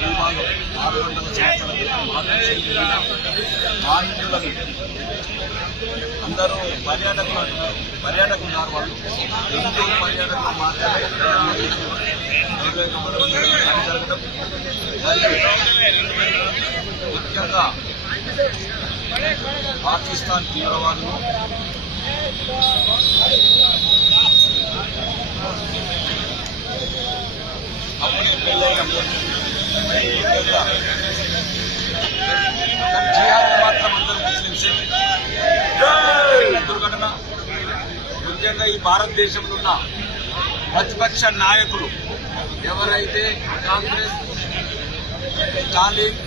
భూభాగం 600 సంవత్సరాల మాన్యులను అందరూ పర్యాటకులు వాళ్ళు హిందూ పర్యాటకులు మాత్రమే జరగడం ముఖ్యంగా పాకిస్తాన్ తీవ్రవాదులు అప్పుడే పెళ్ళైన జిహాద్ మాత్రం అందరూ ముస్లింసే. దుర్ఘటన ముఖ్యంగా ఈ భారతదేశంలో ఉన్న ప్రతిపక్ష నాయకులు ఎవరైతే కాంగ్రెస్, స్టాలిన్,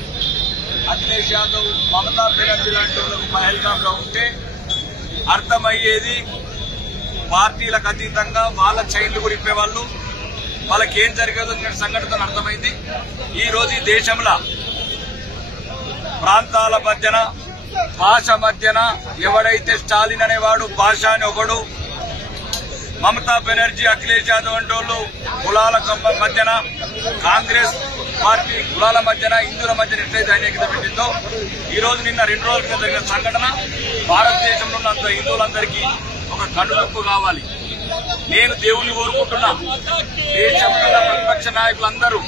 అఖిలేష్ యాదవ్, మమతా బెనర్జీ లాంటి వాళ్ళకు పహల్గాంలో ఉంటే అర్థమయ్యేది పార్టీలకు అతీతంగా వాళ్ళ చైన్లు కూడా ఇప్పేవాళ్ళు. వాళ్ళకి ఏం జరిగేదో సంఘటన అర్థమైంది. ఈ రోజు ఈ దేశంలో ప్రాంతాల మధ్యన, భాష మధ్యన ఎవడైతే స్టాలిన్ అనేవాడు భాష అని ఒకడు, మమతా బెనర్జీ, అఖిలేష్ యాదవ్ అంటే వాళ్ళు కులాల మధ్యన, కాంగ్రెస్ పార్టీ కులాల మధ్యన, హిందువుల మధ్యన ఎట్లయితే అనేకత పెట్టిందో ఈ రోజు నిన్న 2 రోజుల క్రితం జరిగిన సంఘటన భారతదేశంలో ఉన్న హిందువులందరికీ ఒక కనువిప్పు కావాలి. నేను దేవుణ్ణి కోరుకుంటున్నా, దేశంలో ప్రతిపక్ష నాయకులందరూ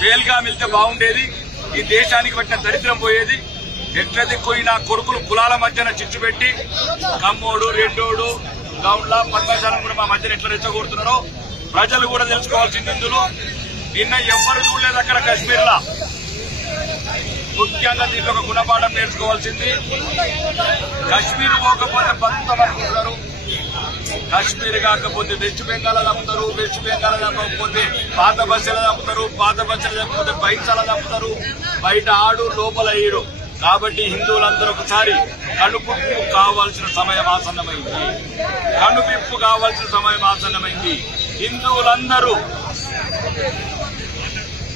వేల్గా వెళ్తే బాగుండేది. ఈ దేశానికి పట్టిన దరిద్రం పోయేది. ఎట్ల దిక్కుపోయి నా కొడుకులు కులాల మధ్యన చిచ్చు పెట్టి కమ్మోడు, రెడ్డోడు, గౌండ్ల, పద్మశాలం కూడా మా మధ్యన ఎట్లా రెచ్చగొడుతున్నారో ప్రజలు కూడా తెలుసుకోవాల్సింది. ఇందులో నిన్న ఎవ్వరు చూడలేదు అక్కడ కశ్మీర్లో. ముఖ్యంగా దీంట్లో ఒక గుణపాఠం నేర్చుకోవాల్సింది. కశ్మీర్ పోకపోతే బతుకుతామనుకుంటున్నారు, కశ్మీర్ కాకపోతే వెస్ట్ బెంగాల్ చంపుతారు, వెస్ట్ బెంగాల్ చంపకపోతే పాత బస్సులు చంపుతారు, పాత బస్సులు చంపకపోతే బయట చంపుతారు, బయట ఆడు లోపల ఈడు. కాబట్టి హిందువులందరూ ఒకసారి కనుపిప్పు కావాల్సిన సమయం ఆసన్నమైంది. కనుపిప్పు కావాల్సిన సమయం ఆసన్నమైంది. హిందువులందరూ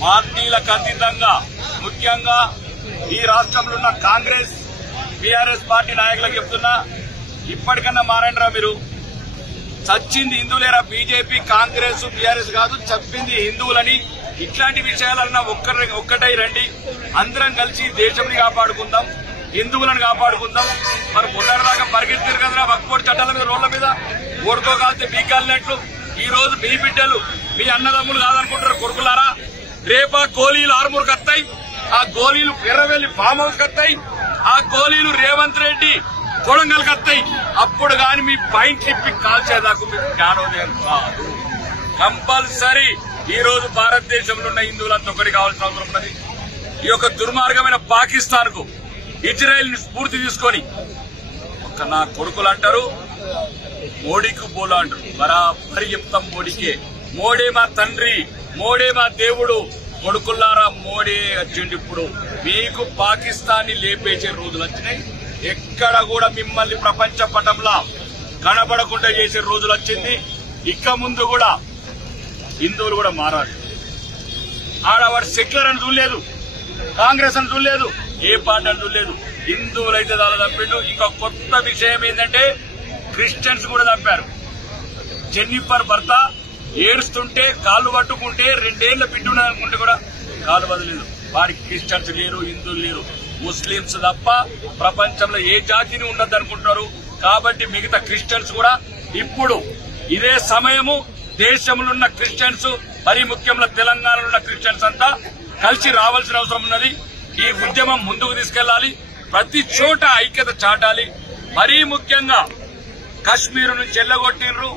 పార్టీలకు అతీతంగా, ముఖ్యంగా ఈ రాష్ట్రంలో ఉన్న కాంగ్రెస్, బీఆర్ఎస్ పార్టీ నాయకులకు చెప్తున్నా, ఇప్పటికన్నా మారండిరా మీరు. చచ్చింది హిందువులేరా. బీజేపీ, కాంగ్రెస్, బీఆర్ఎస్ కాదు, చెప్పింది హిందువులని. ఇట్లాంటి విషయాలన్నా ఒక్కటై రండి. అందరం కలిసి దేశంని కాపాడుకుందాం, హిందువులను కాపాడుకుందాం. మరి మొన్నటిదాకా పరిగెత్తారు కదరా వక్ఫ్ చట్టాల మీద, రోడ్ల మీద ఓడుకోగలితే బీకాలినట్లు. ఈ రోజు మీ బిడ్డలు, మీ అన్నదమ్ములు కాదనుకుంటారు కొడుకులారా. రేపా గోళీలు ఆర్మూర్ కత్తాయి, ఆ గోళీలు ఎర్రవెల్లి ఫామ్ హౌస్ కత్తాయి, ఆ గోళీలు రేవంత్ రెడ్డి కొడంగల్ కత్తాయి. అప్పుడు గాని మీ పైంట్ తిప్పి కాల్చేదాకా మీకు జ్ఞానోదయం కాదు. కంపల్సరీ ఈ రోజు భారతదేశంలో ఉన్న హిందువులంతా ఒకటి కావాల్సిన అవసరం ఉన్నది. ఈ యొక్క దుర్మార్గమైన పాకిస్తాన్ కు, ఇజ్రాయెల్ ని స్ఫూర్తి తీసుకొని ఒక నా కొడుకులు అంటారు మోడీకి బోలా అంటారు. బరాబరి చెప్తాం మోడీకే. మోడీ మా తండ్రి, మోడీ మా దేవుడు. కొడుకుల్లారా మోడీ వచ్చిండి. ఇప్పుడు మీకు పాకిస్తాన్ ని లేపేసే రోజులు వచ్చినాయి. ఎక్కడ కూడా మిమ్మల్ని ప్రపంచ పటంలో కనబడకుండా చేసే రోజులు వచ్చింది. ఇక ముందు కూడా హిందువులు కూడా మారాలి. ఆడవాడు సెక్యులర్ అని చూడలేదు, కాంగ్రెస్ అని చూడలేదు, ఏ పార్టీ అని చూడలేదు. హిందువులైతే దాని చంపిండు. ఇంకా కొత్త విషయం ఏంటంటే క్రిస్టియన్స్ కూడా చంపారు. జెన్నిఫర్ భర్త ఏడుస్తుంటే కాళ్ళు పట్టుకుంటే 2 ఏళ్ల బిడ్డ ఉన్నదనుకుంటే కూడా కాలు వదలేదు. వారికి క్రిస్టియన్స్ లేరు, హిందువులు లేరు, ముస్లింస్ తప్ప ప్రపంచంలో ఏ జాతిని ఉండద్దనుకుంటున్నారు. కాబట్టి మిగతా క్రిస్టియన్స్ కూడా ఇప్పుడు ఇదే సమయము దేశంలో ఉన్న క్రిస్టియన్స్, మరీ ముఖ్యంగా తెలంగాణలో ఉన్న క్రిస్టియన్స్ అంతా కలిసి రావాల్సిన అవసరం ఉన్నది. ఈ ఉద్యమం ముందుకు తీసుకెళ్లాలి. ప్రతి చోట ఐక్యత చాటాలి. మరీ ముఖ్యంగా కశ్మీర్ నుంచి ఎల్లగొట్టిండ్రు,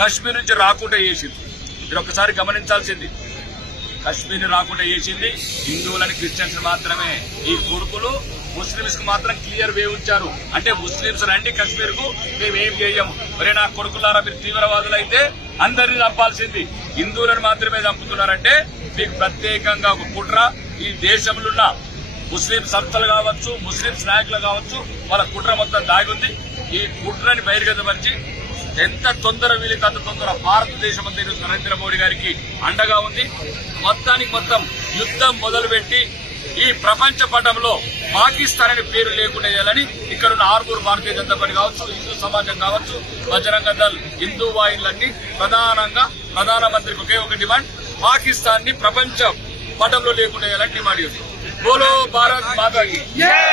కశ్మీర్ నుంచి రాకుండా చేసింది. మీరు ఒకసారి గమనించాల్సింది, కశ్మీర్ రాకుండా చేసింది హిందువులని, క్రిస్టియన్స్ మాత్రమే. ఈ కొడుకులు ముస్లింస్ కు మాత్రం క్లియర్ వే ఉంచారు. అంటే ముస్లింస్ రండి కశ్మీర్ కు, మేమేం చేయము. మరి నా కొడుకులారా మీరు తీవ్రవాదులైతే అందరినీ చంపాల్సింది, హిందువులను మాత్రమే చంపుతున్నారంటే మీకు ప్రత్యేకంగా ఒక కుట్ర. ఈ దేశంలో ఉన్న ముస్లిం సంస్థలు కావచ్చు, ముస్లింస్ నాయకులు కావచ్చు, వాళ్ళ కుట్ర మొత్తం దాగి ఉంది. ఈ కుట్రని బహిర్గతపరిచి ఎంత తొందర వీలైతే అంత తొందర భారతదేశం అంతా ఈరోజు నరేంద్ర మోడీ గారికి అండగా ఉంది. మొత్తానికి మొత్తం యుద్దం మొదలుపెట్టి ఈ ప్రపంచ పటంలో పాకిస్తాన్ అనే పేరు లేకుండా చేయాలని ఇక్కడున్న ఆర్మూర్ భారతీయ జనతా పార్టీ కావచ్చు, హిందూ సమాజం కావచ్చు, బజరంగ దళ్, హిందూ వాహినులన్నీ ప్రధానంగా ప్రధానమంత్రికి ఒకే ఒక డిమాండ్, పాకిస్తాన్ ని ప్రపంచ మఠంలో లేకుండా ఎలాంటి డిమాండ్ చేస్తున్నాం. బోలో భారత్ మాతాకి.